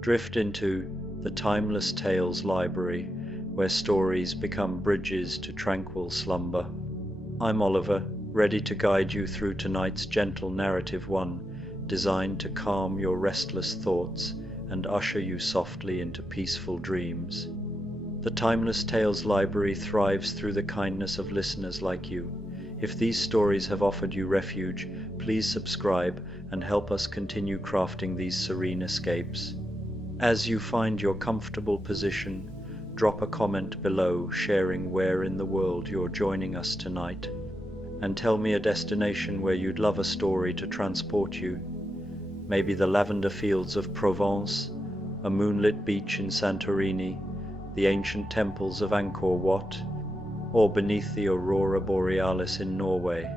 Drift into the Timeless Tales library, where stories become bridges to tranquil slumber. I'm Oliver, ready to guide you through tonight's gentle narrative, one designed to calm your restless thoughts and usher you softly into peaceful dreams. The Timeless Tales library thrives through the kindness of listeners like you. If these stories have offered you refuge, please subscribe and help us continue crafting these serene escapes. As you find your comfortable position, drop a comment below sharing where in the world you're joining us tonight, and tell me a destination where you'd love a story to transport you. Maybe the lavender fields of Provence, a moonlit beach in Santorini, the ancient temples of Angkor Wat, or beneath the aurora borealis in Norway.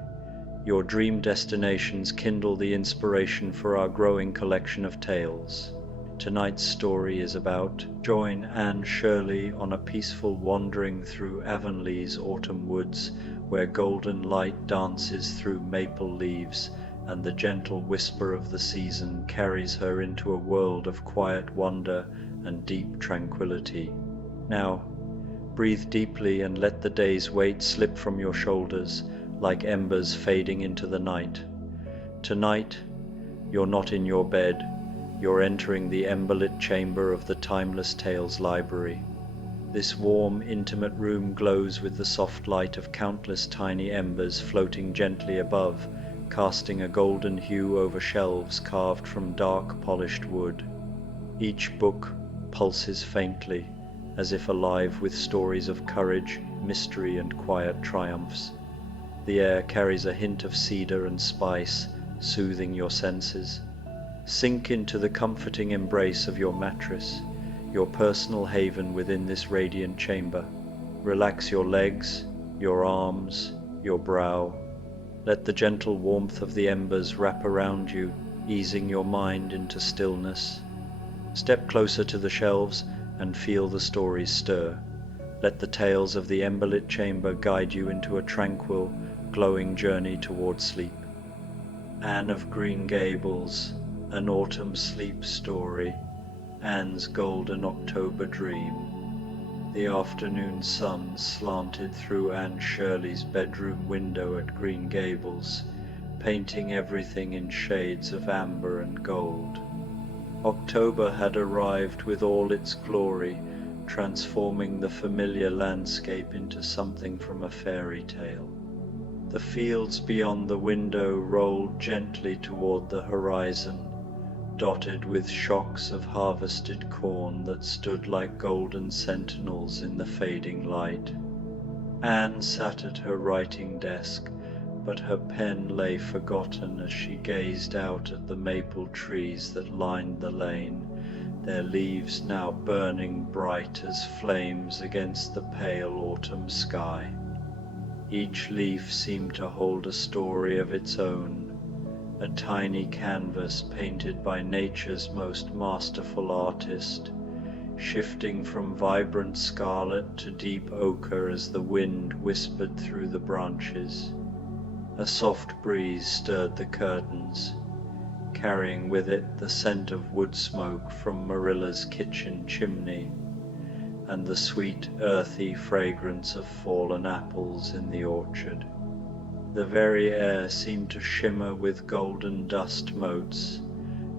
Your dream destinations kindle the inspiration for our growing collection of tales. Tonight's story is about join Anne Shirley on a peaceful wandering through Avonlea's autumn woods, where golden light dances through maple leaves and the gentle whisper of the season carries her into a world of quiet wonder and deep tranquility. Now, breathe deeply and let the day's weight slip from your shoulders like embers fading into the night. Tonight, you're not in your bed. You're entering the emberlit chamber of the Timeless Tales library. This warm, intimate room glows with the soft light of countless tiny embers floating gently above, casting a golden hue over shelves carved from dark, polished wood. Each book pulses faintly, as if alive with stories of courage, mystery, and quiet triumphs. The air carries a hint of cedar and spice, soothing your senses. Sink into the comforting embrace of your mattress, your personal haven within this radiant chamber. Relax your legs, your arms, your brow. Let the gentle warmth of the embers wrap around you, easing your mind into stillness. Step closer to the shelves and feel the stories stir. Let the tales of the emberlit chamber guide you into a tranquil, glowing journey toward sleep. Anne of Green Gables, an autumn sleep story, Anne's golden October dream. The afternoon sun slanted through Anne Shirley's bedroom window at Green Gables, painting everything in shades of amber and gold. October had arrived with all its glory, transforming the familiar landscape into something from a fairy tale. The fields beyond the window rolled gently toward the horizon, dotted with shocks of harvested corn that stood like golden sentinels in the fading light. Anne sat at her writing desk, but her pen lay forgotten as she gazed out at the maple trees that lined the lane, their leaves now burning bright as flames against the pale autumn sky. Each leaf seemed to hold a story of its own, a tiny canvas painted by nature's most masterful artist, shifting from vibrant scarlet to deep ochre as the wind whispered through the branches. A soft breeze stirred the curtains, carrying with it the scent of wood smoke from Marilla's kitchen chimney, and the sweet, earthy fragrance of fallen apples in the orchard. The very air seemed to shimmer with golden dust motes,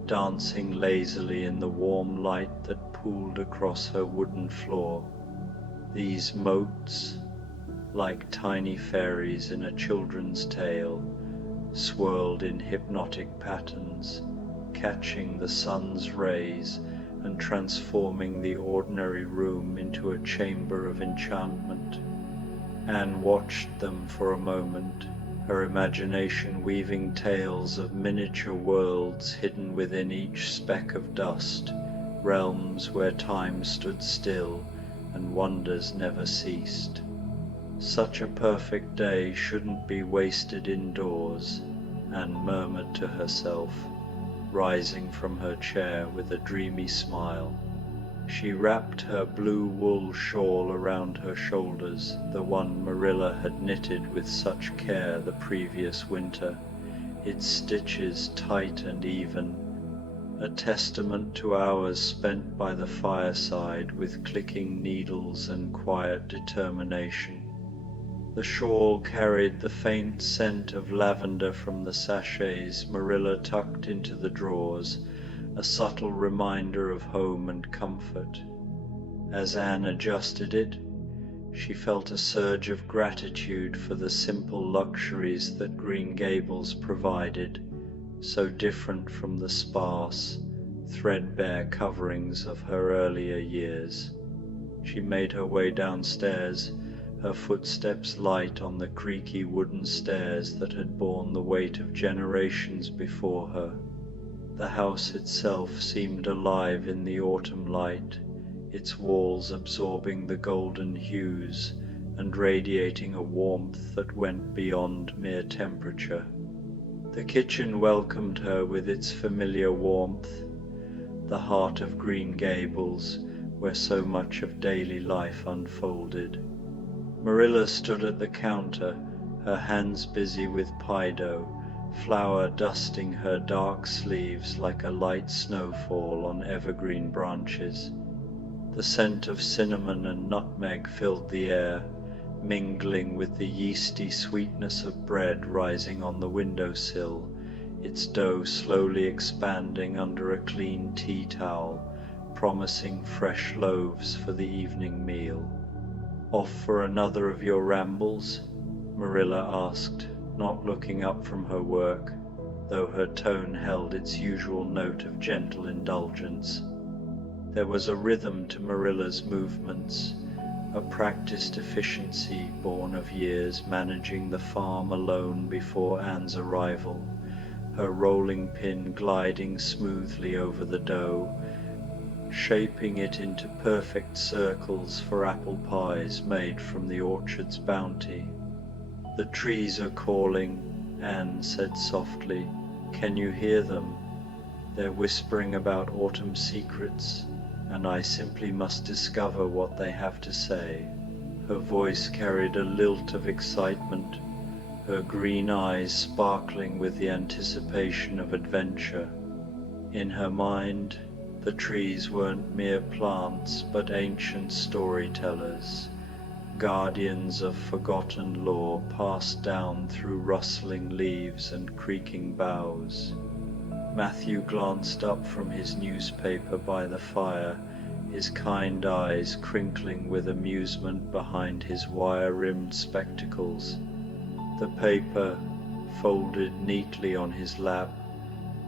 dancing lazily in the warm light that pooled across her wooden floor. These motes, like tiny fairies in a children's tale, swirled in hypnotic patterns, catching the sun's rays and transforming the ordinary room into a chamber of enchantment. Anne watched them for a moment, her imagination weaving tales of miniature worlds hidden within each speck of dust, realms where time stood still and wonders never ceased. Such a perfect day shouldn't be wasted indoors, Anne murmured to herself, rising from her chair with a dreamy smile. She wrapped her blue wool shawl around her shoulders, the one Marilla had knitted with such care the previous winter, its stitches tight and even, a testament to hours spent by the fireside with clicking needles and quiet determination. The shawl carried the faint scent of lavender from the sachets Marilla tucked into the drawers, a subtle reminder of home and comfort. As Anne adjusted it, she felt a surge of gratitude for the simple luxuries that Green Gables provided, so different from the sparse, threadbare coverings of her earlier years. She made her way downstairs, her footsteps light on the creaky wooden stairs that had borne the weight of generations before her. The house itself seemed alive in the autumn light, its walls absorbing the golden hues and radiating a warmth that went beyond mere temperature. The kitchen welcomed her with its familiar warmth, the heart of Green Gables, where so much of daily life unfolded. Marilla stood at the counter, her hands busy with pie dough, flour dusting her dark sleeves like a light snowfall on evergreen branches. The scent of cinnamon and nutmeg filled the air, mingling with the yeasty sweetness of bread rising on the windowsill, its dough slowly expanding under a clean tea towel, promising fresh loaves for the evening meal. "Off for another of your rambles?" Marilla asked, not looking up from her work, though her tone held its usual note of gentle indulgence. There was a rhythm to Marilla's movements, a practiced efficiency born of years managing the farm alone before Anne's arrival, her rolling pin gliding smoothly over the dough, shaping it into perfect circles for apple pies made from the orchard's bounty. "The trees are calling," Anne said softly. "Can you hear them? They're whispering about autumn secrets, and I simply must discover what they have to say." Her voice carried a lilt of excitement, her green eyes sparkling with the anticipation of adventure. In her mind, the trees weren't mere plants, but ancient storytellers, guardians of forgotten lore passed down through rustling leaves and creaking boughs. Matthew glanced up from his newspaper by the fire, his kind eyes crinkling with amusement behind his wire-rimmed spectacles. The paper, folded neatly on his lap,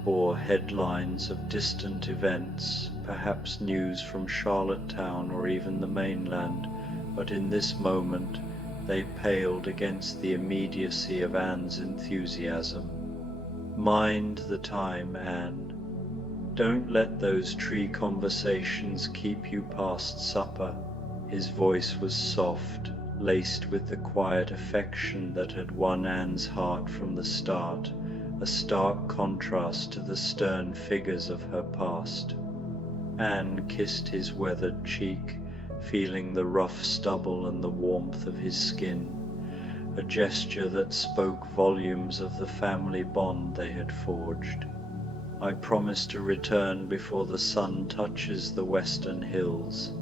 bore headlines of distant events, perhaps news from Charlottetown or even the mainland, but in this moment they paled against the immediacy of Anne's enthusiasm. "Mind the time, Anne. Don't let those tree conversations keep you past supper." His voice was soft, laced with the quiet affection that had won Anne's heart from the start, a stark contrast to the stern figures of her past. Anne kissed his weathered cheek, feeling the rough stubble and the warmth of his skin, a gesture that spoke volumes of the family bond they had forged. "I promise to return before the sun touches the western hills."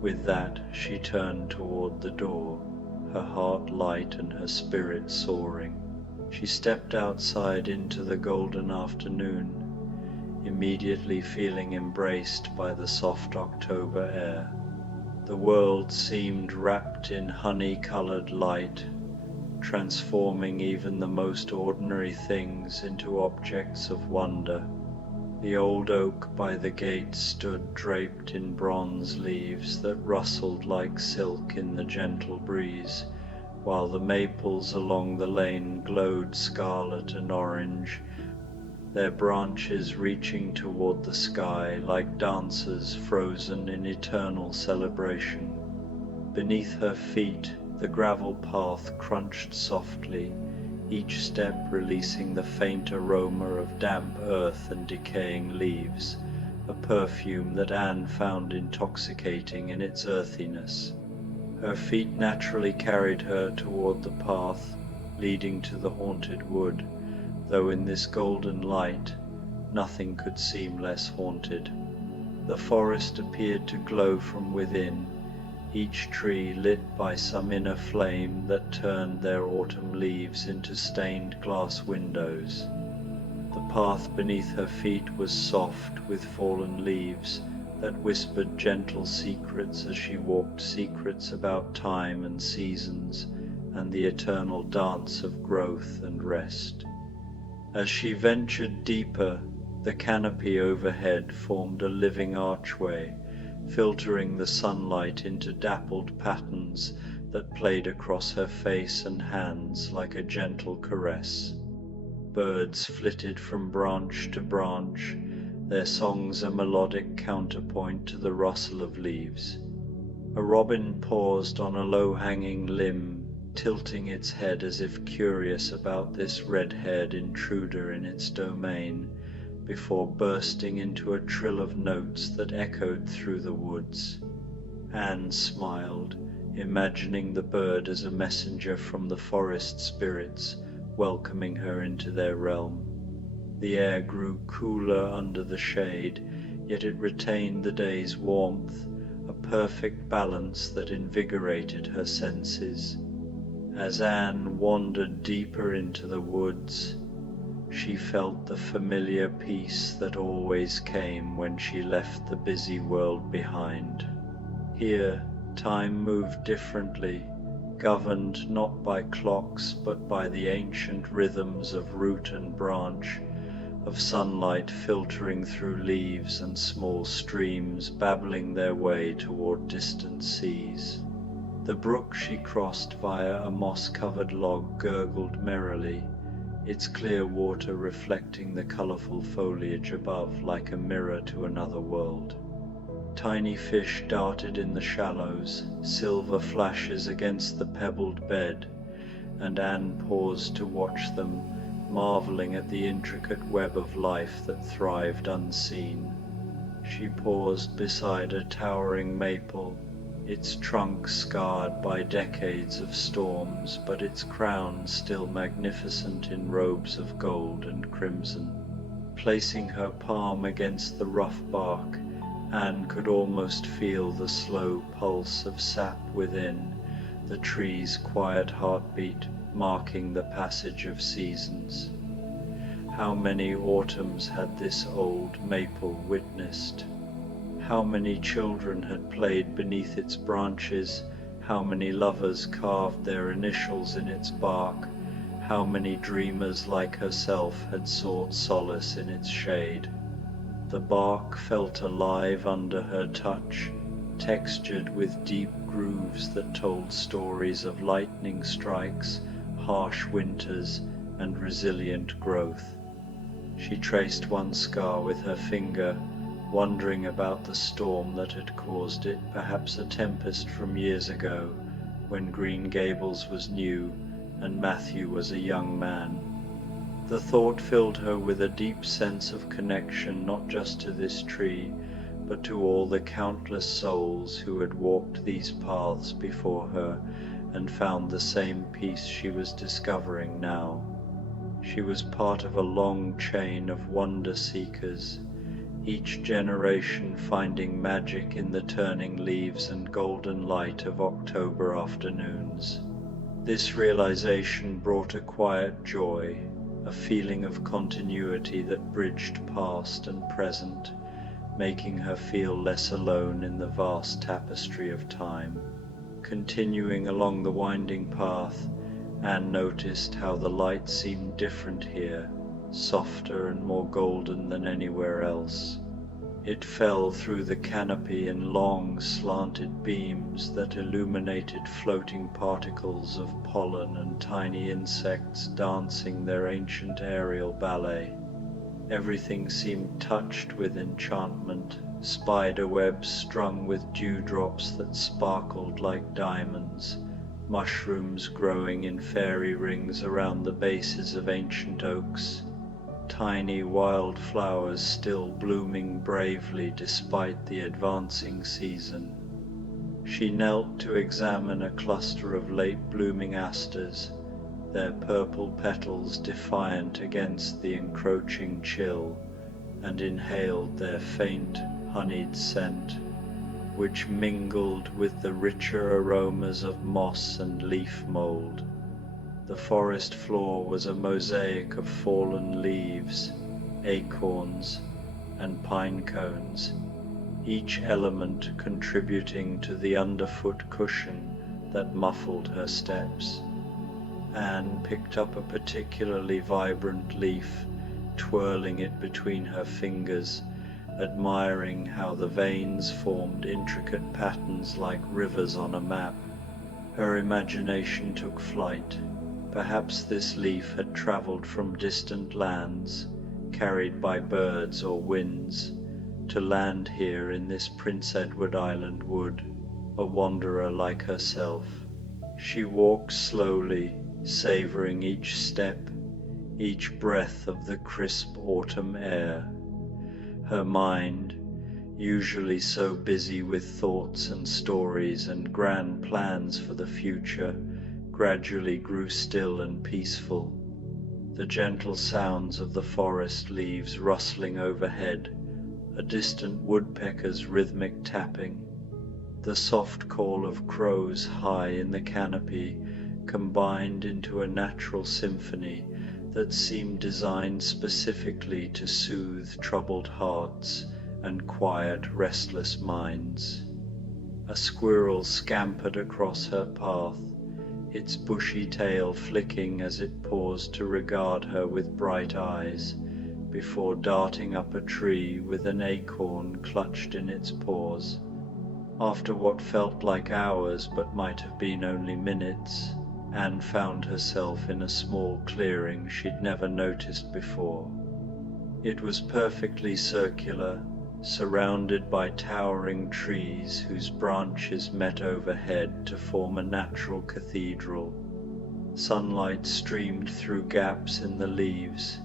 With that, she turned toward the door, her heart light and her spirit soaring. She stepped outside into the golden afternoon, immediately feeling embraced by the soft October air. The world seemed wrapped in honey-colored light, transforming even the most ordinary things into objects of wonder. The old oak by the gate stood draped in bronze leaves that rustled like silk in the gentle breeze, while the maples along the lane glowed scarlet and orange, their branches reaching toward the sky like dancers frozen in eternal celebration. Beneath her feet, the gravel path crunched softly, each step releasing the faint aroma of damp earth and decaying leaves, a perfume that Anne found intoxicating in its earthiness. Her feet naturally carried her toward the path leading to the haunted wood, though in this golden light, nothing could seem less haunted. The forest appeared to glow from within, each tree lit by some inner flame that turned their autumn leaves into stained glass windows. The path beneath her feet was soft with fallen leaves that whispered gentle secrets as she walked, secrets about time and seasons and the eternal dance of growth and rest. As she ventured deeper, the canopy overhead formed a living archway, filtering the sunlight into dappled patterns that played across her face and hands like a gentle caress. Birds flitted from branch to branch, their songs a melodic counterpoint to the rustle of leaves. A robin paused on a low-hanging limb, tilting its head as if curious about this red-haired intruder in its domain, before bursting into a trill of notes that echoed through the woods. Anne smiled, imagining the bird as a messenger from the forest spirits, welcoming her into their realm. The air grew cooler under the shade, yet it retained the day's warmth, a perfect balance that invigorated her senses. As Anne wandered deeper into the woods, she felt the familiar peace that always came when she left the busy world behind. Here, time moved differently, governed not by clocks but by the ancient rhythms of root and branch, of sunlight filtering through leaves and small streams babbling their way toward distant seas. The brook she crossed via a moss-covered log gurgled merrily, its clear water reflecting the colorful foliage above like a mirror to another world. Tiny fish darted in the shallows, silver flashes against the pebbled bed, and Anne paused to watch them, marveling at the intricate web of life that thrived unseen. She paused beside a towering maple, its trunk scarred by decades of storms, but its crown still magnificent in robes of gold and crimson. Placing her palm against the rough bark, Anne could almost feel the slow pulse of sap within, the tree's quiet heartbeat marking the passage of seasons. How many autumns had this old maple witnessed? How many children had played beneath its branches? How many lovers carved their initials in its bark? How many dreamers like herself had sought solace in its shade? The bark felt alive under her touch, textured with deep grooves that told stories of lightning strikes, harsh winters, and resilient growth. She traced one scar with her finger, wondering about the storm that had caused it, perhaps a tempest from years ago, when Green Gables was new and Matthew was a young man. The thought filled her with a deep sense of connection not just to this tree, but to all the countless souls who had walked these paths before her and found the same peace she was discovering now. She was part of a long chain of wonder-seekers, each generation finding magic in the turning leaves and golden light of October afternoons. This realization brought a quiet joy, a feeling of continuity that bridged past and present, making her feel less alone in the vast tapestry of time. Continuing along the winding path, Anne noticed how the light seemed different here, softer and more golden than anywhere else. It fell through the canopy in long, slanted beams that illuminated floating particles of pollen and tiny insects dancing their ancient aerial ballet. Everything seemed touched with enchantment, spider webs strung with dewdrops that sparkled like diamonds, mushrooms growing in fairy rings around the bases of ancient oaks, tiny wild flowers still blooming bravely despite the advancing season. She knelt to examine a cluster of late-blooming asters, their purple petals defiant against the encroaching chill, and inhaled their faint, honeyed scent, which mingled with the richer aromas of moss and leaf mold. The forest floor was a mosaic of fallen leaves, acorns, and pine cones, each element contributing to the underfoot cushion that muffled her steps. Anne picked up a particularly vibrant leaf, twirling it between her fingers, admiring how the veins formed intricate patterns like rivers on a map. Her imagination took flight. Perhaps this leaf had traveled from distant lands, carried by birds or winds, to land here in this Prince Edward Island wood, a wanderer like herself. She walked slowly, savoring each step, each breath of the crisp autumn air. Her mind, usually so busy with thoughts and stories and grand plans for the future, gradually grew still and peaceful. The gentle sounds of the forest leaves rustling overhead, a distant woodpecker's rhythmic tapping, the soft call of crows high in the canopy combined into a natural symphony that seemed designed specifically to soothe troubled hearts and quiet restless minds. A squirrel scampered across her path, its bushy tail flicking as it paused to regard her with bright eyes, before darting up a tree with an acorn clutched in its paws. After what felt like hours but might have been only minutes, Anne found herself in a small clearing she'd never noticed before. It was perfectly circular, surrounded by towering trees whose branches met overhead to form a natural cathedral. Sunlight streamed through gaps in the leaves,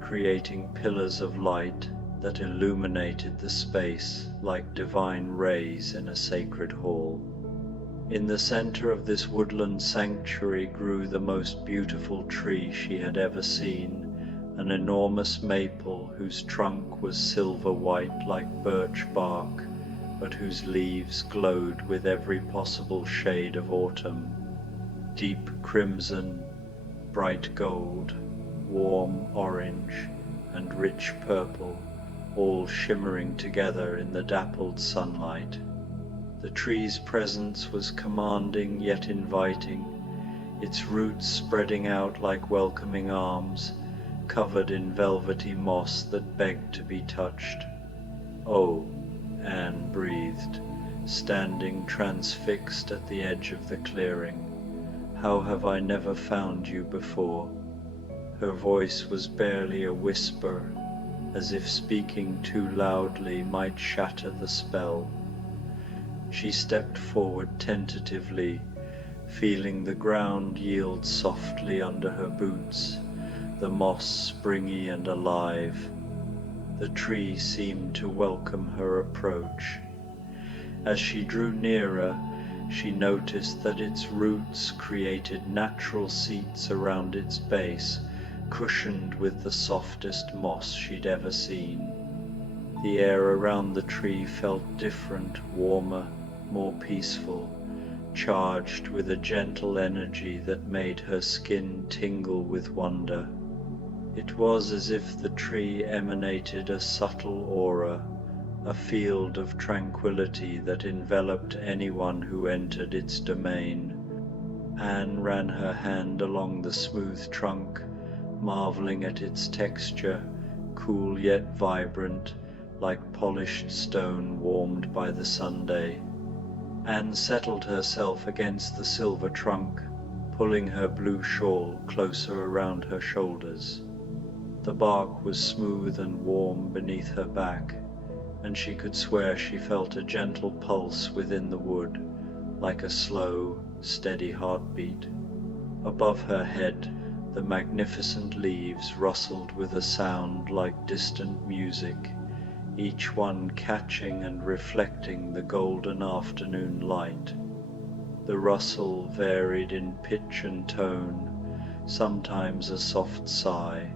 creating pillars of light that illuminated the space like divine rays in a sacred hall. In the center of this woodland sanctuary grew the most beautiful tree she had ever seen, an enormous maple whose trunk was silver white like birch bark, but whose leaves glowed with every possible shade of autumn: deep crimson, bright gold, warm orange, and rich purple, all shimmering together in the dappled sunlight. The tree's presence was commanding yet inviting, its roots spreading out like welcoming arms, covered in velvety moss that begged to be touched. "Oh," Anne breathed, standing transfixed at the edge of the clearing, "how have I never found you before?" Her voice was barely a whisper, as if speaking too loudly might shatter the spell. She stepped forward tentatively, feeling the ground yield softly under her boots, the moss springy and alive. The tree seemed to welcome her approach. As she drew nearer, she noticed that its roots created natural seats around its base, cushioned with the softest moss she'd ever seen. The air around the tree felt different, warmer, more peaceful, charged with a gentle energy that made her skin tingle with wonder. It was as if the tree emanated a subtle aura, a field of tranquility that enveloped anyone who entered its domain. Anne ran her hand along the smooth trunk, marveling at its texture, cool yet vibrant, like polished stone warmed by the Sunday. Anne settled herself against the silver trunk, pulling her blue shawl closer around her shoulders. The bark was smooth and warm beneath her back, and she could swear she felt a gentle pulse within the wood, like a slow, steady heartbeat. Above her head, the magnificent leaves rustled with a sound like distant music, each one catching and reflecting the golden afternoon light. The rustle varied in pitch and tone, sometimes a soft sigh,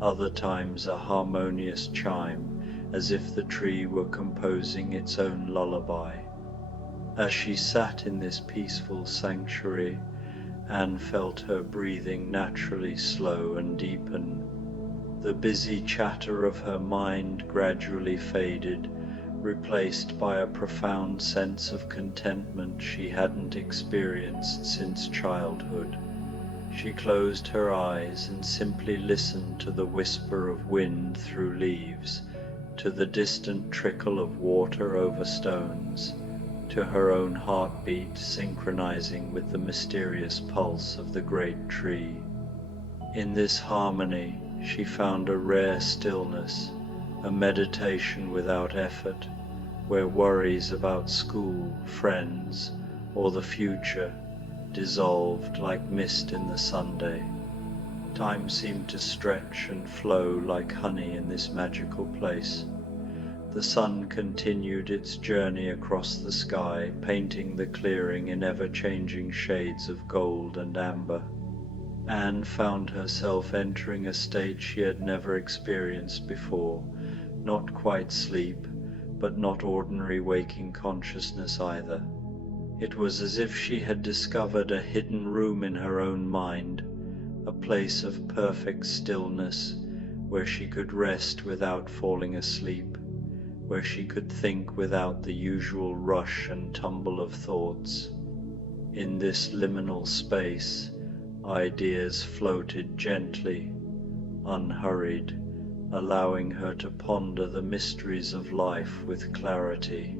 other times a harmonious chime, as if the tree were composing its own lullaby. As she sat in this peaceful sanctuary, Anne felt her breathing naturally slow and deepen. The busy chatter of her mind gradually faded, replaced by a profound sense of contentment she hadn't experienced since childhood. She closed her eyes and simply listened to the whisper of wind through leaves, to the distant trickle of water over stones, to her own heartbeat synchronizing with the mysterious pulse of the great tree. In this harmony, she found a rare stillness, a meditation without effort, where worries about school, friends, or the future dissolved like mist in the Sunday. Time seemed to stretch and flow like honey in this magical place. The sun continued its journey across the sky, painting the clearing in ever-changing shades of gold and amber. Anne found herself entering a state she had never experienced before, not quite sleep, but not ordinary waking consciousness either. It was as if she had discovered a hidden room in her own mind, a place of perfect stillness, where she could rest without falling asleep, where she could think without the usual rush and tumble of thoughts. In this liminal space, ideas floated gently, unhurried, allowing her to ponder the mysteries of life with clarity.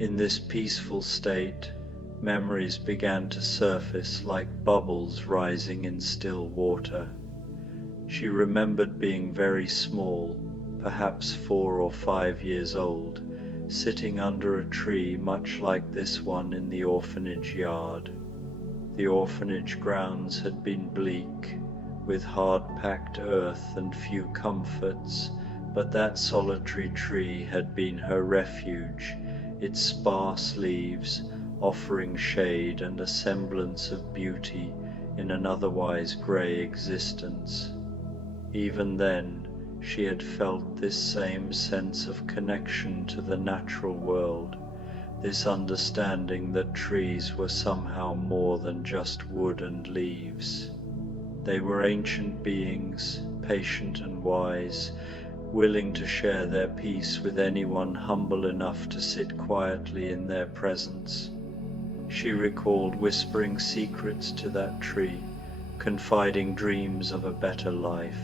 In this peaceful state, memories began to surface like bubbles rising in still water. She remembered being very small, perhaps 4 or 5 years old, sitting under a tree much like this one in the orphanage yard. The orphanage grounds had been bleak, with hard-packed earth and few comforts, but that solitary tree had been her refuge, its sparse leaves offering shade and a semblance of beauty in an otherwise grey existence. Even then, she had felt this same sense of connection to the natural world, this understanding that trees were somehow more than just wood and leaves. They were ancient beings, patient and wise, willing to share their peace with anyone humble enough to sit quietly in their presence. She recalled whispering secrets to that tree, confiding dreams of a better life,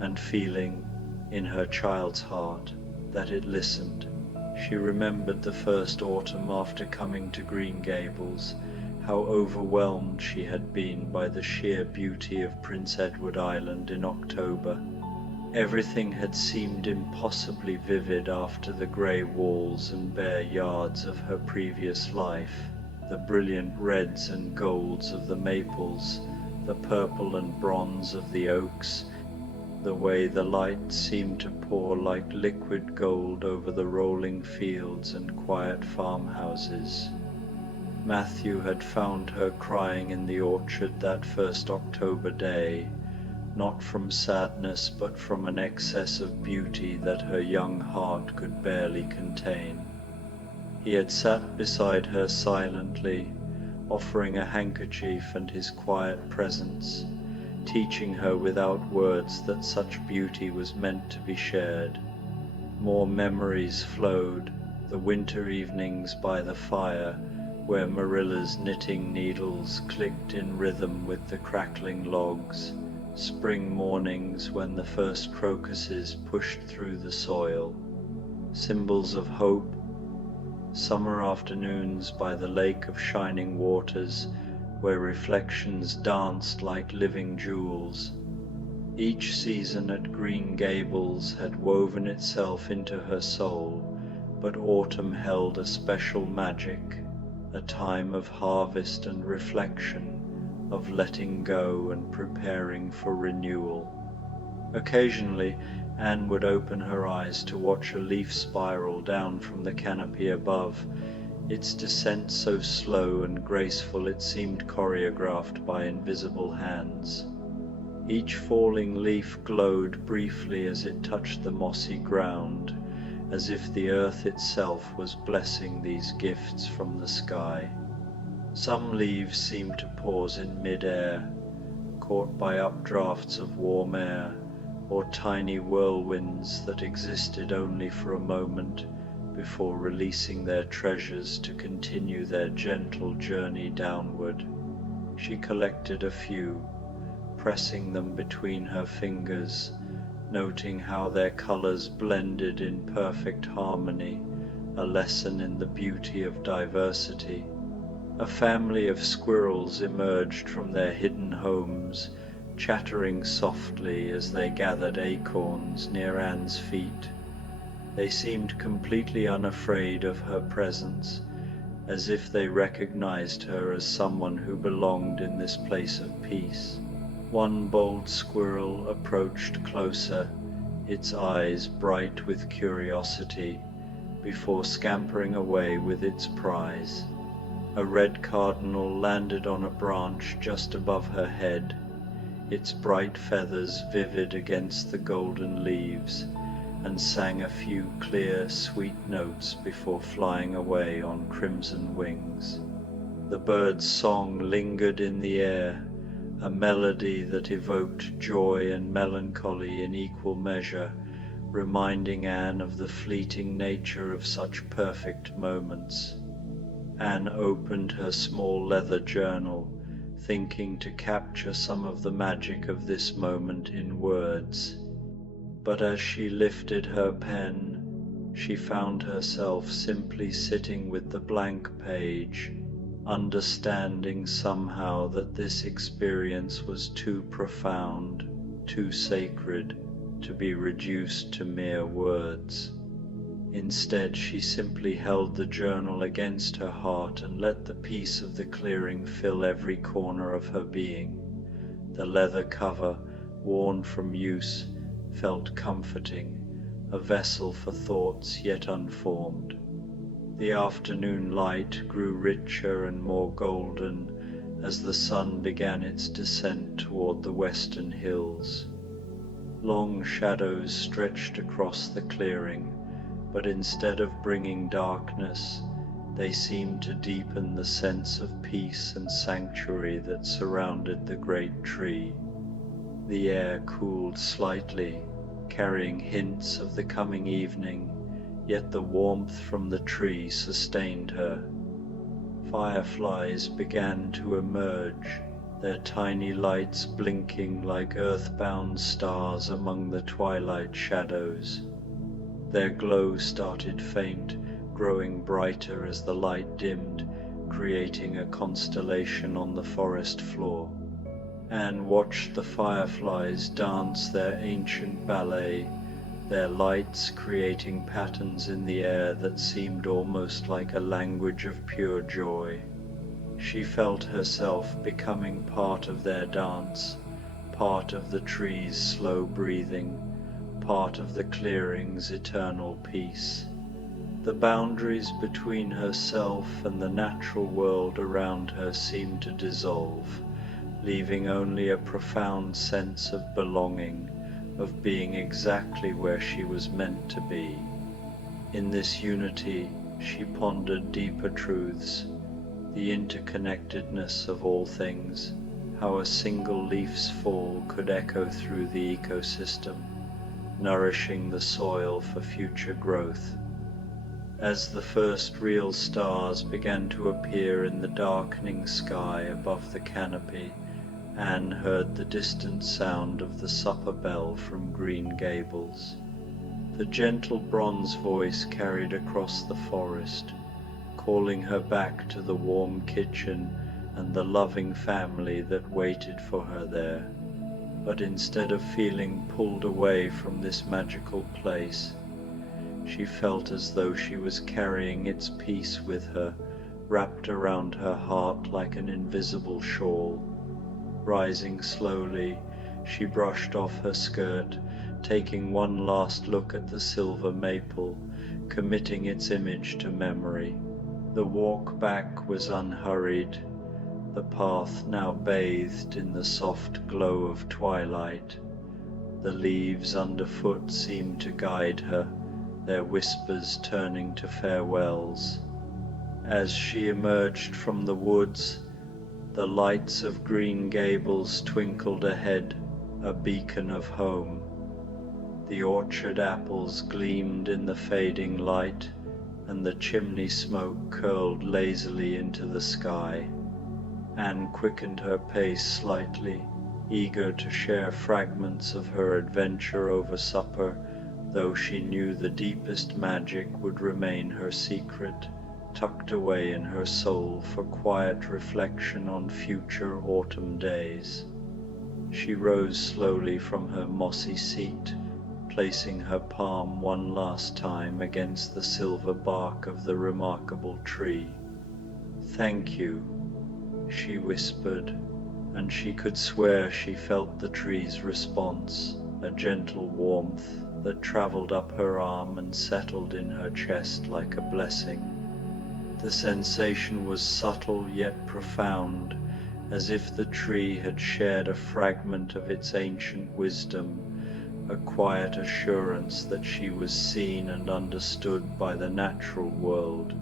and feeling, in her child's heart, that it listened. She remembered the first autumn after coming to Green Gables, how overwhelmed she had been by the sheer beauty of Prince Edward Island in October. Everything had seemed impossibly vivid after the grey walls and bare yards of her previous life, the brilliant reds and golds of the maples, the purple and bronze of the oaks, the way the light seemed to pour like liquid gold over the rolling fields and quiet farmhouses. Matthew had found her crying in the orchard that first October day, not from sadness but from an excess of beauty that her young heart could barely contain. He had sat beside her silently, offering a handkerchief and his quiet presence, teaching her without words that such beauty was meant to be shared. More memories flowed, the winter evenings by the fire, where Marilla's knitting needles clicked in rhythm with the crackling logs, spring mornings when the first crocuses pushed through the soil, symbols of hope, summer afternoons by the lake of shining waters, where reflections danced like living jewels. Each season at Green Gables had woven itself into her soul, but autumn held a special magic, a time of harvest and reflection, of letting go and preparing for renewal. Occasionally, Anne would open her eyes to watch a leaf spiral down from the canopy above, its descent so slow and graceful it seemed choreographed by invisible hands. Each falling leaf glowed briefly as it touched the mossy ground, as if the earth itself was blessing these gifts from the sky. Some leaves seemed to pause in mid-air, caught by updrafts of warm air, or tiny whirlwinds that existed only for a moment before releasing their treasures to continue their gentle journey downward. She collected a few, pressing them between her fingers, noting how their colors blended in perfect harmony, a lesson in the beauty of diversity. A family of squirrels emerged from their hidden homes, chattering softly as they gathered acorns near Anne's feet. They seemed completely unafraid of her presence, as if they recognized her as someone who belonged in this place of peace. One bold squirrel approached closer, its eyes bright with curiosity, before scampering away with its prize. A red cardinal landed on a branch just above her head, its bright feathers vivid against the golden leaves, and sang a few clear, sweet notes before flying away on crimson wings. The bird's song lingered in the air, a melody that evoked joy and melancholy in equal measure, reminding Anne of the fleeting nature of such perfect moments. Anne opened her small leather journal, thinking to capture some of the magic of this moment in words. But as she lifted her pen, she found herself simply sitting with the blank page, understanding somehow that this experience was too profound, too sacred, to be reduced to mere words. Instead, she simply held the journal against her heart and let the peace of the clearing fill every corner of her being. The leather cover, worn from use, felt comforting, a vessel for thoughts yet unformed. The afternoon light grew richer and more golden as the sun began its descent toward the western hills. Long shadows stretched across the clearing, but instead of bringing darkness, they seemed to deepen the sense of peace and sanctuary that surrounded the great tree. The air cooled slightly, carrying hints of the coming evening, yet the warmth from the tree sustained her. Fireflies began to emerge, their tiny lights blinking like earthbound stars among the twilight shadows. Their glow started faint, growing brighter as the light dimmed, creating a constellation on the forest floor. Anne watched the fireflies dance their ancient ballet, their lights creating patterns in the air that seemed almost like a language of pure joy. She felt herself becoming part of their dance, part of the tree's slow breathing, part of the clearing's eternal peace. The boundaries between herself and the natural world around her seemed to dissolve, leaving only a profound sense of belonging, of being exactly where she was meant to be. In this unity, she pondered deeper truths, the interconnectedness of all things, how a single leaf's fall could echo through the ecosystem, nourishing the soil for future growth. As the first real stars began to appear in the darkening sky above the canopy, Anne heard the distant sound of the supper bell from Green Gables. The gentle bronze voice carried across the forest, calling her back to the warm kitchen and the loving family that waited for her there. But instead of feeling pulled away from this magical place, she felt as though she was carrying its peace with her, wrapped around her heart like an invisible shawl. Rising slowly, she brushed off her skirt, taking one last look at the silver maple, committing its image to memory. The walk back was unhurried, the path now bathed in the soft glow of twilight. The leaves underfoot seemed to guide her, their whispers turning to farewells. As she emerged from the woods, the lights of Green Gables twinkled ahead, a beacon of home. The orchard apples gleamed in the fading light, and the chimney smoke curled lazily into the sky. Anne quickened her pace slightly, eager to share fragments of her adventure over supper, though she knew the deepest magic would remain her secret, tucked away in her soul for quiet reflection on future autumn days. She rose slowly from her mossy seat, placing her palm one last time against the silver bark of the remarkable tree. "Thank you," she whispered, and she could swear she felt the tree's response, a gentle warmth that traveled up her arm and settled in her chest like a blessing. The sensation was subtle yet profound, as if the tree had shared a fragment of its ancient wisdom, a quiet assurance that she was seen and understood by the natural world.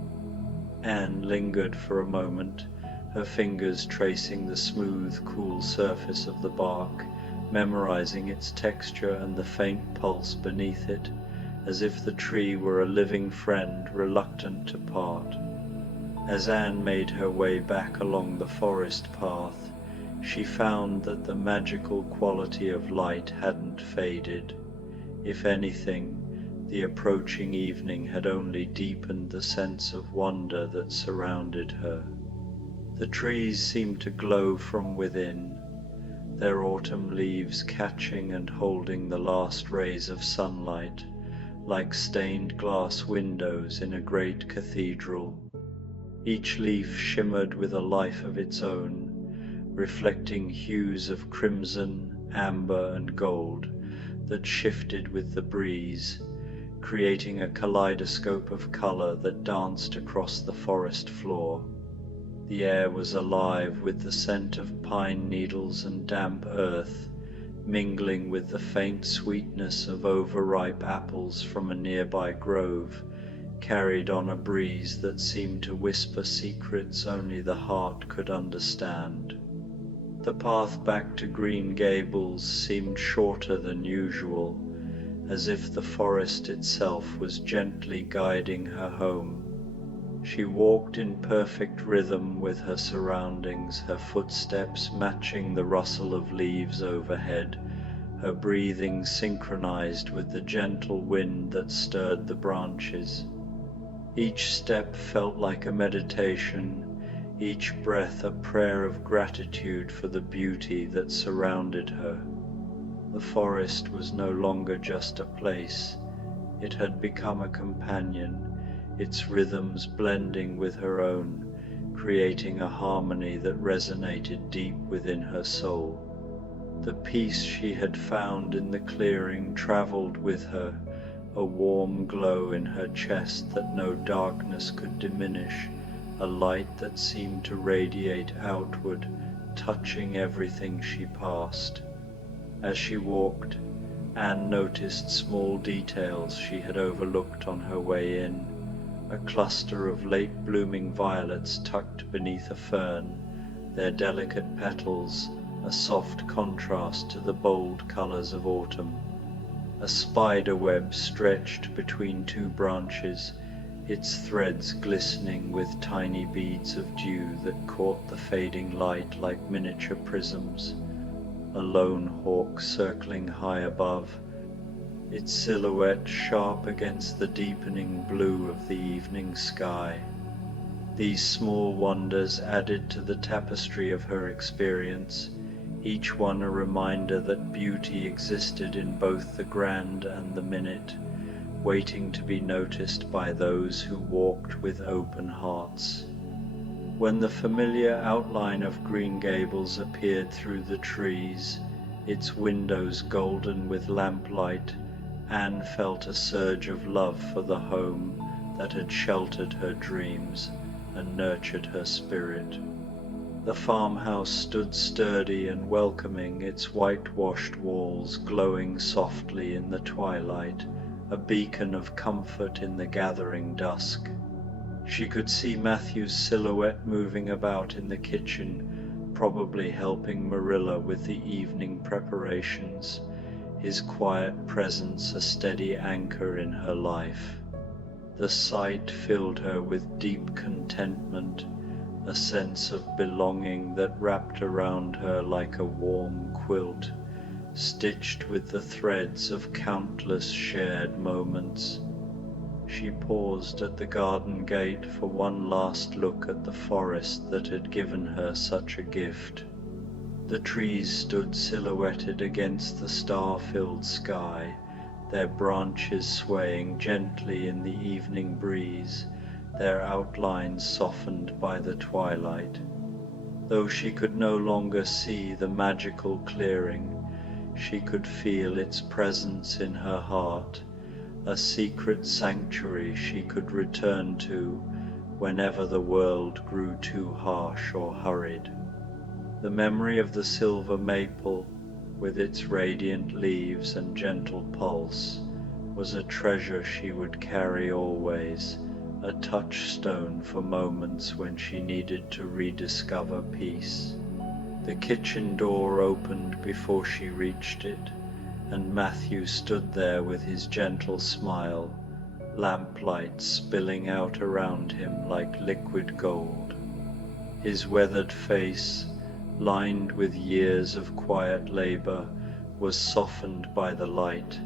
Anne lingered for a moment, her fingers tracing the smooth, cool surface of the bark, memorizing its texture and the faint pulse beneath it, as if the tree were a living friend reluctant to part. As Anne made her way back along the forest path, she found that the magical quality of light hadn't faded. If anything, the approaching evening had only deepened the sense of wonder that surrounded her. The trees seemed to glow from within, their autumn leaves catching and holding the last rays of sunlight, like stained glass windows in a great cathedral. Each leaf shimmered with a life of its own, reflecting hues of crimson, amber, and gold that shifted with the breeze, creating a kaleidoscope of color that danced across the forest floor. The air was alive with the scent of pine needles and damp earth, mingling with the faint sweetness of overripe apples from a nearby grove, carried on a breeze that seemed to whisper secrets only the heart could understand. The path back to Green Gables seemed shorter than usual, as if the forest itself was gently guiding her home. She walked in perfect rhythm with her surroundings, her footsteps matching the rustle of leaves overhead, her breathing synchronized with the gentle wind that stirred the branches. Each step felt like a meditation, each breath a prayer of gratitude for the beauty that surrounded her. The forest was no longer just a place, it had become a companion, its rhythms blending with her own, creating a harmony that resonated deep within her soul. The peace she had found in the clearing traveled with her, a warm glow in her chest that no darkness could diminish, a light that seemed to radiate outward, touching everything she passed. As she walked, Anne noticed small details she had overlooked on her way in. A cluster of late-blooming violets tucked beneath a fern, their delicate petals a soft contrast to the bold colors of autumn. A spider web stretched between two branches, its threads glistening with tiny beads of dew that caught the fading light like miniature prisms. A lone hawk circling high above, its silhouette sharp against the deepening blue of the evening sky. These small wonders added to the tapestry of her experience, each one a reminder that beauty existed in both the grand and the minute, waiting to be noticed by those who walked with open hearts. When the familiar outline of Green Gables appeared through the trees, its windows golden with lamplight, Anne felt a surge of love for the home that had sheltered her dreams and nurtured her spirit. The farmhouse stood sturdy and welcoming, its whitewashed walls glowing softly in the twilight, a beacon of comfort in the gathering dusk. She could see Matthew's silhouette moving about in the kitchen, probably helping Marilla with the evening preparations, his quiet presence a steady anchor in her life. The sight filled her with deep contentment, a sense of belonging that wrapped around her like a warm quilt, stitched with the threads of countless shared moments. She paused at the garden gate for one last look at the forest that had given her such a gift. The trees stood silhouetted against the star-filled sky, their branches swaying gently in the evening breeze, their outlines softened by the twilight. Though she could no longer see the magical clearing, she could feel its presence in her heart, a secret sanctuary she could return to whenever the world grew too harsh or hurried. The memory of the silver maple, with its radiant leaves and gentle pulse, was a treasure she would carry always, a touchstone for moments when she needed to rediscover peace. The kitchen door opened before she reached it, and Matthew stood there with his gentle smile, lamplight spilling out around him like liquid gold. His weathered face, lined with years of quiet labor, was softened by the light,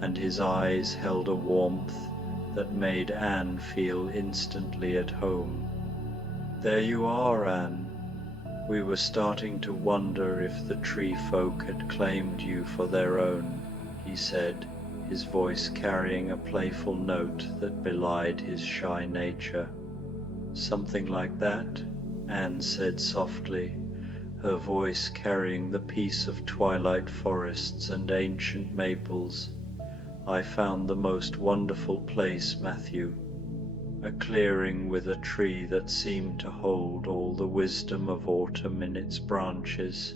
and his eyes held a warmth that made Anne feel instantly at home. "There you are, Anne. We were starting to wonder if the tree folk had claimed you for their own," he said, his voice carrying a playful note that belied his shy nature. "Something like that," Anne said softly, her voice carrying the peace of twilight forests and ancient maples. "I found the most wonderful place, Matthew. A clearing with a tree that seemed to hold all the wisdom of autumn in its branches."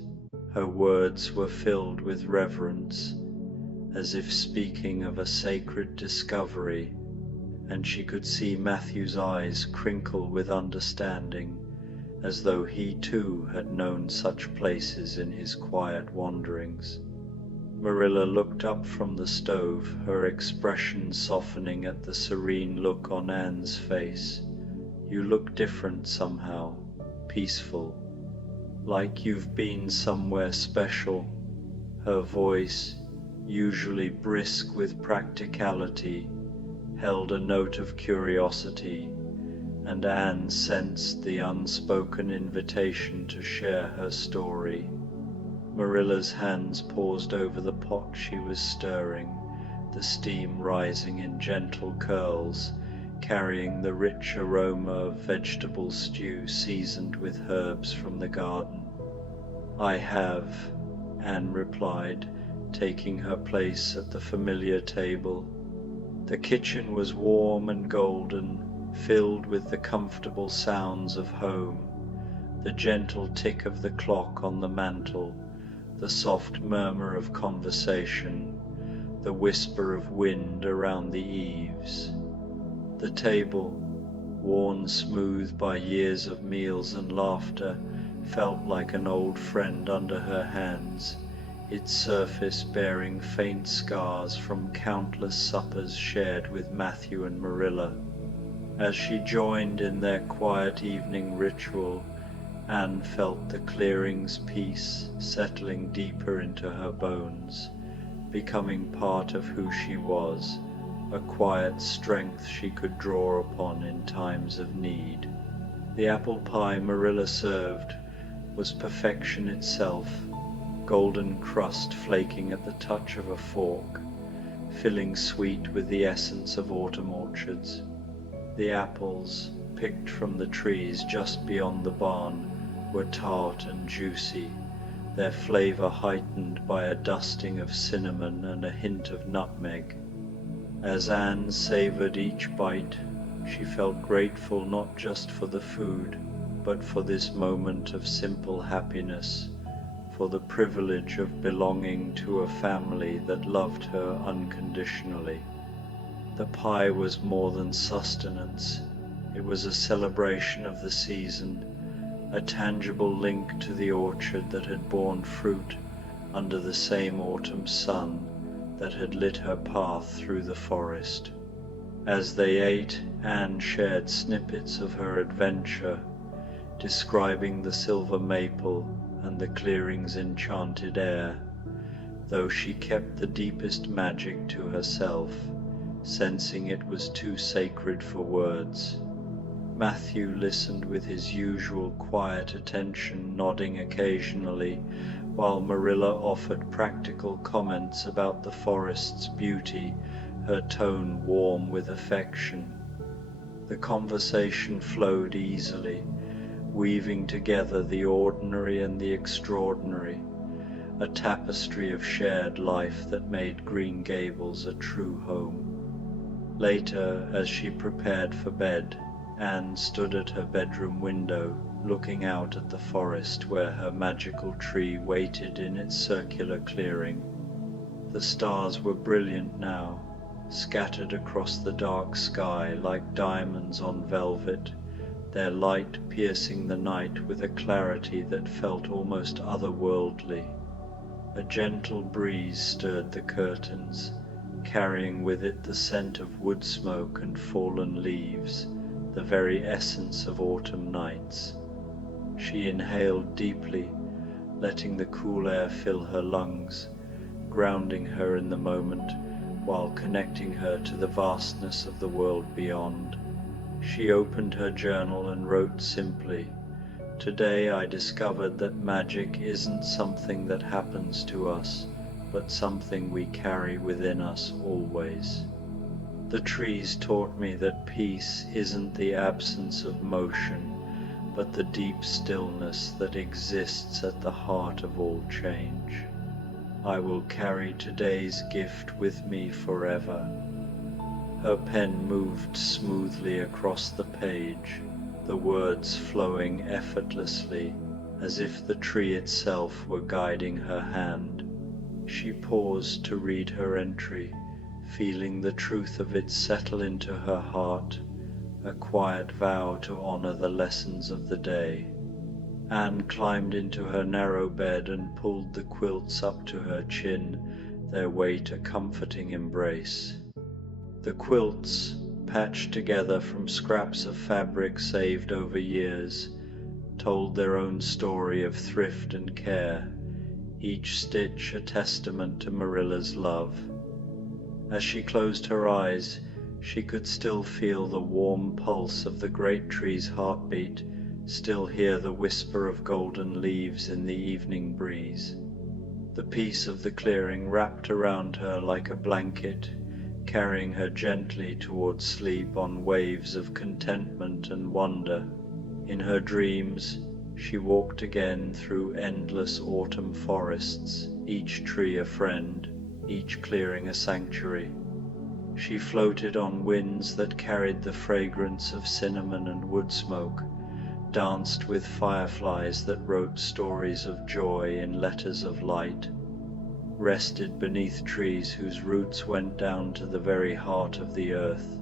Her words were filled with reverence, as if speaking of a sacred discovery, and she could see Matthew's eyes crinkle with understanding, as though he too had known such places in his quiet wanderings. Marilla looked up from the stove, her expression softening at the serene look on Anne's face. "You look different somehow, peaceful, like you've been somewhere special." Her voice, usually brisk with practicality, held a note of curiosity, and Anne sensed the unspoken invitation to share her story. Marilla's hands paused over the pot she was stirring, the steam rising in gentle curls, carrying the rich aroma of vegetable stew seasoned with herbs from the garden. "I have," Anne replied, taking her place at the familiar table. The kitchen was warm and golden, filled with the comfortable sounds of home, the gentle tick of the clock on the mantel, the soft murmur of conversation, the whisper of wind around the eaves. The table, worn smooth by years of meals and laughter, felt like an old friend under her hands, its surface bearing faint scars from countless suppers shared with Matthew and Marilla. As she joined in their quiet evening ritual, Anne felt the clearing's peace settling deeper into her bones, becoming part of who she was, a quiet strength she could draw upon in times of need. The apple pie Marilla served was perfection itself, golden crust flaking at the touch of a fork, filling sweet with the essence of autumn orchards. The apples, picked from the trees just beyond the barn, were tart and juicy, their flavor heightened by a dusting of cinnamon and a hint of nutmeg. As Anne savored each bite, she felt grateful not just for the food, but for this moment of simple happiness, for the privilege of belonging to a family that loved her unconditionally. The pie was more than sustenance. It was a celebration of the season, a tangible link to the orchard that had borne fruit under the same autumn sun that had lit her path through the forest. As they ate, Anne shared snippets of her adventure, describing the silver maple and the clearing's enchanted air, though she kept the deepest magic to herself, sensing it was too sacred for words. Matthew listened with his usual quiet attention, nodding occasionally, while Marilla offered practical comments about the forest's beauty, her tone warm with affection. The conversation flowed easily, weaving together the ordinary and the extraordinary, a tapestry of shared life that made Green Gables a true home. Later, as she prepared for bed, Anne stood at her bedroom window, looking out at the forest where her magical tree waited in its circular clearing. The stars were brilliant now, scattered across the dark sky like diamonds on velvet, their light piercing the night with a clarity that felt almost otherworldly. A gentle breeze stirred the curtains, carrying with it the scent of wood smoke and fallen leaves, the very essence of autumn nights. She inhaled deeply, letting the cool air fill her lungs, grounding her in the moment while connecting her to the vastness of the world beyond. She opened her journal and wrote simply, "Today I discovered that magic isn't something that happens to us, but something we carry within us always. The trees taught me that peace isn't the absence of motion, but the deep stillness that exists at the heart of all change. I will carry today's gift with me forever." Her pen moved smoothly across the page, the words flowing effortlessly, as if the tree itself were guiding her hand. She paused to read her entry, feeling the truth of it settle into her heart, a quiet vow to honor the lessons of the day. Anne climbed into her narrow bed and pulled the quilts up to her chin, their weight a comforting embrace. The quilts, patched together from scraps of fabric saved over years, told their own story of thrift and care, each stitch a testament to Marilla's love. As she closed her eyes, she could still feel the warm pulse of the great tree's heartbeat, still hear the whisper of golden leaves in the evening breeze. The peace of the clearing wrapped around her like a blanket, carrying her gently toward sleep on waves of contentment and wonder. In her dreams, she walked again through endless autumn forests, each tree a friend, each clearing a sanctuary. She floated on winds that carried the fragrance of cinnamon and wood smoke, danced with fireflies that wrote stories of joy in letters of light, rested beneath trees whose roots went down to the very heart of the earth,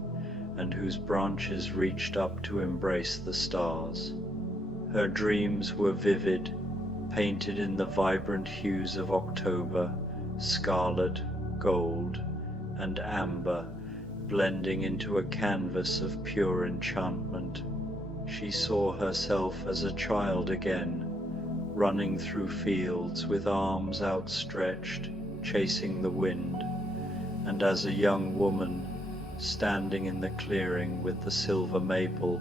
and whose branches reached up to embrace the stars. Her dreams were vivid, painted in the vibrant hues of October, scarlet, gold, and amber, blending into a canvas of pure enchantment. She saw herself as a child again, running through fields with arms outstretched, chasing the wind, and as a young woman, standing in the clearing with the silver maple,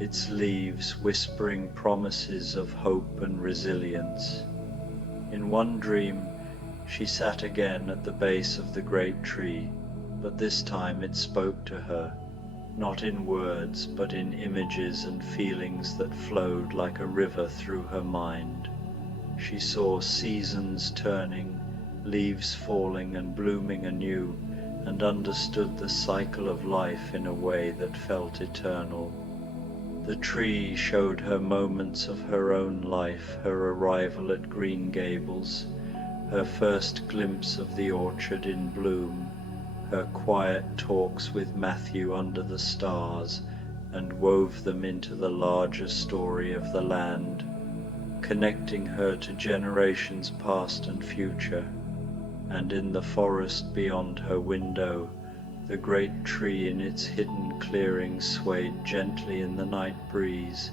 its leaves whispering promises of hope and resilience. In one dream, she sat again at the base of the great tree, but this time it spoke to her, not in words, but in images and feelings that flowed like a river through her mind. She saw seasons turning, leaves falling and blooming anew, and understood the cycle of life in a way that felt eternal. The tree showed her moments of her own life, her arrival at Green Gables, her first glimpse of the orchard in bloom, her quiet talks with Matthew under the stars, and wove them into the larger story of the land, connecting her to generations past and future. And in the forest beyond her window, the great tree in its hidden clearing swayed gently in the night breeze,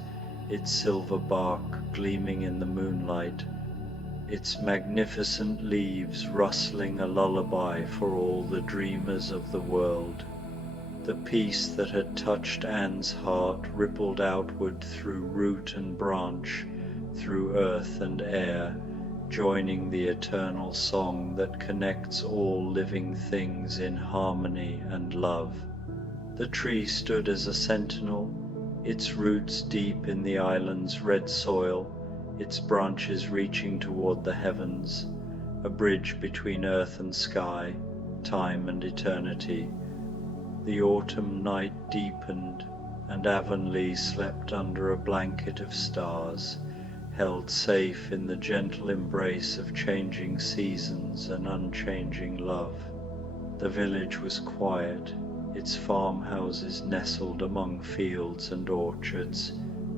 its silver bark gleaming in the moonlight, its magnificent leaves rustling a lullaby for all the dreamers of the world. The peace that had touched Anne's heart rippled outward through root and branch, through earth and air, joining the eternal song that connects all living things in harmony and love. The tree stood as a sentinel, its roots deep in the island's red soil, its branches reaching toward the heavens, a bridge between earth and sky, time and eternity. The autumn night deepened, and Avonlea slept under a blanket of stars, held safe in the gentle embrace of changing seasons and unchanging love. The village was quiet, its farmhouses nestled among fields and orchards,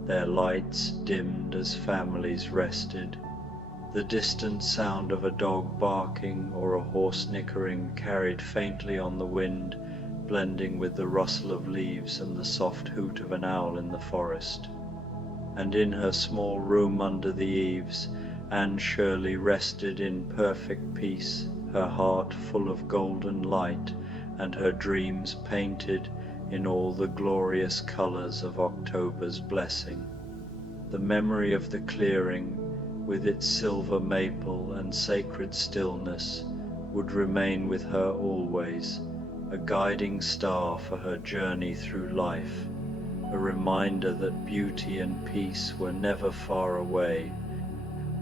their lights dimmed as families rested. The distant sound of a dog barking or a horse nickering carried faintly on the wind, blending with the rustle of leaves and the soft hoot of an owl in the forest. And in her small room under the eaves, Anne Shirley rested in perfect peace, her heart full of golden light, and her dreams painted in all the glorious colors of October's blessing. The memory of the clearing, with its silver maple and sacred stillness, would remain with her always, a guiding star for her journey through life, a reminder that beauty and peace were never far away,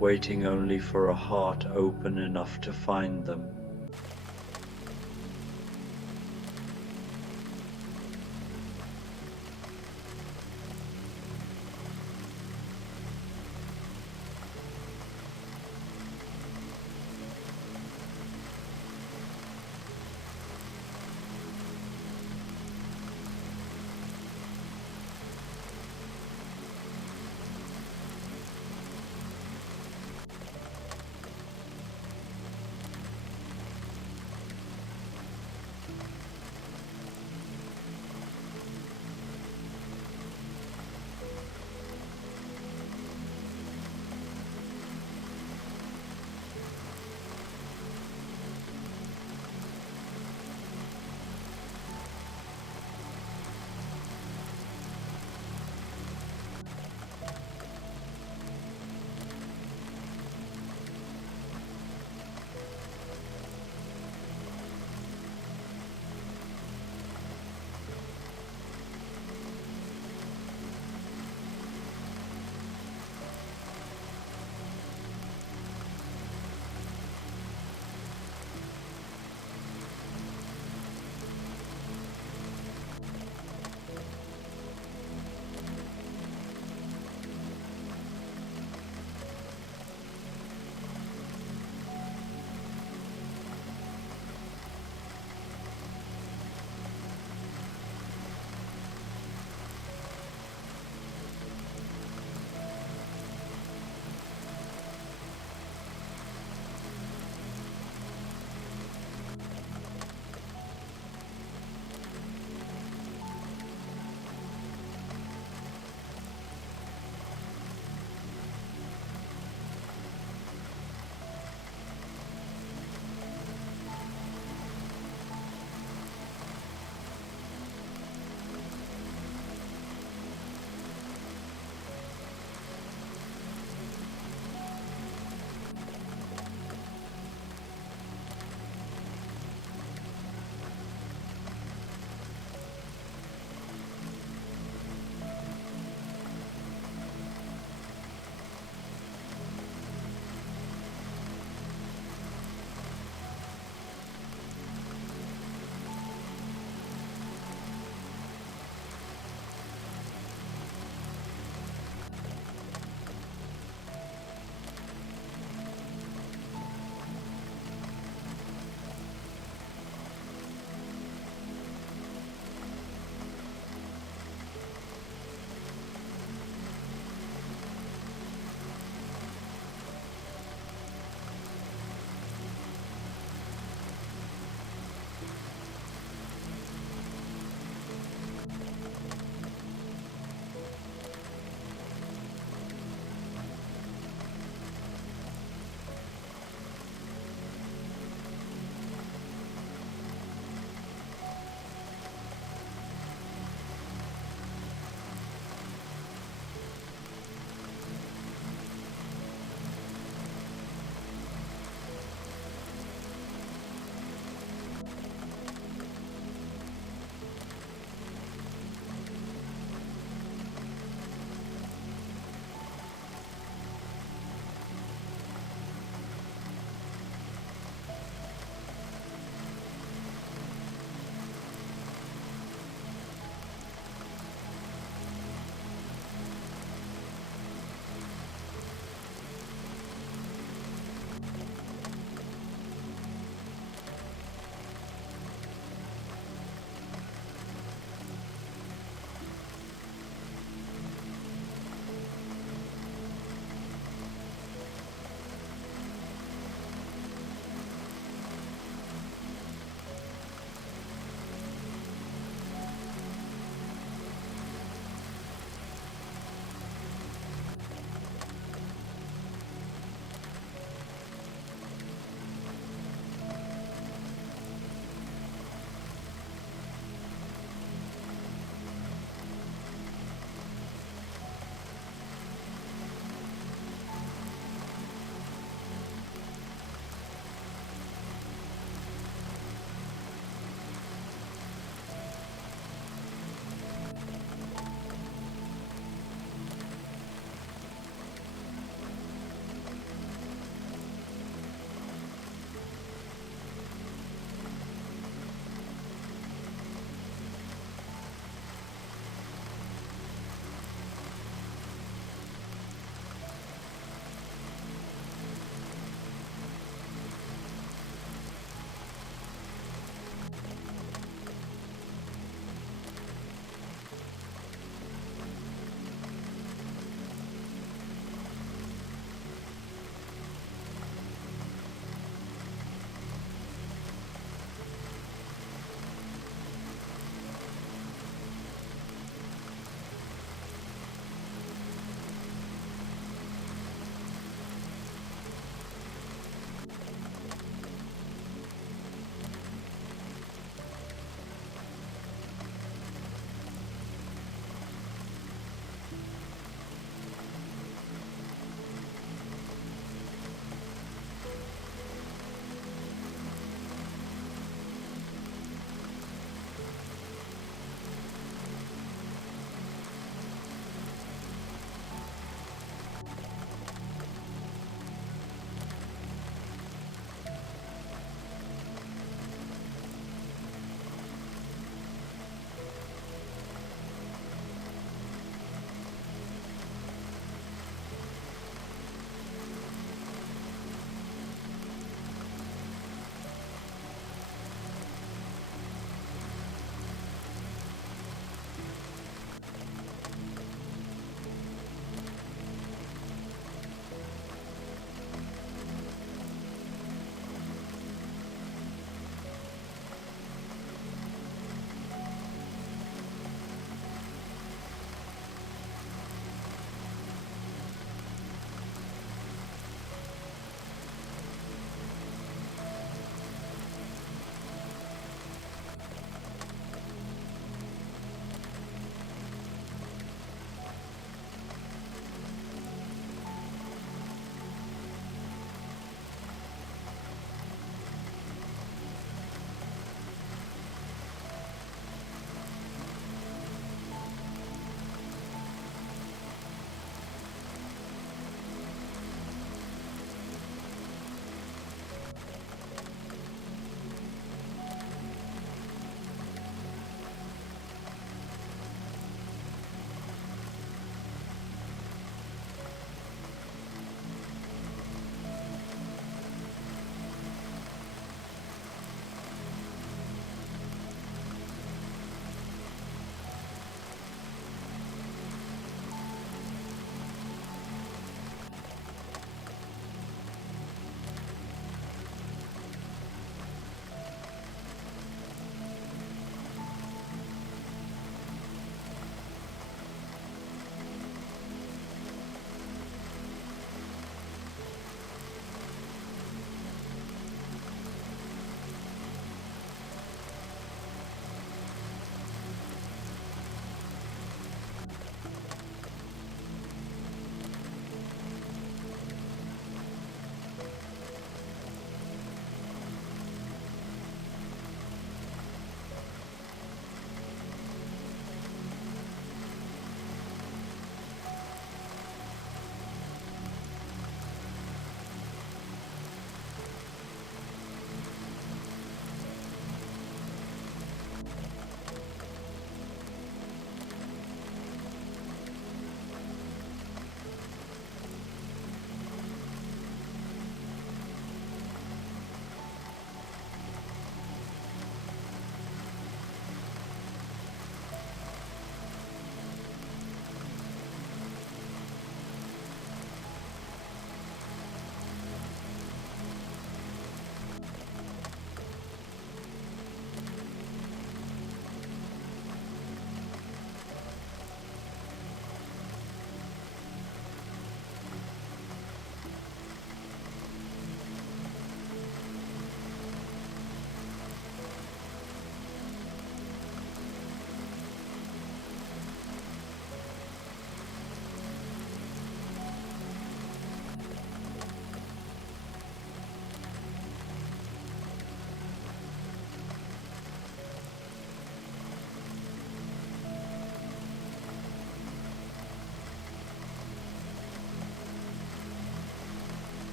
waiting only for a heart open enough to find them.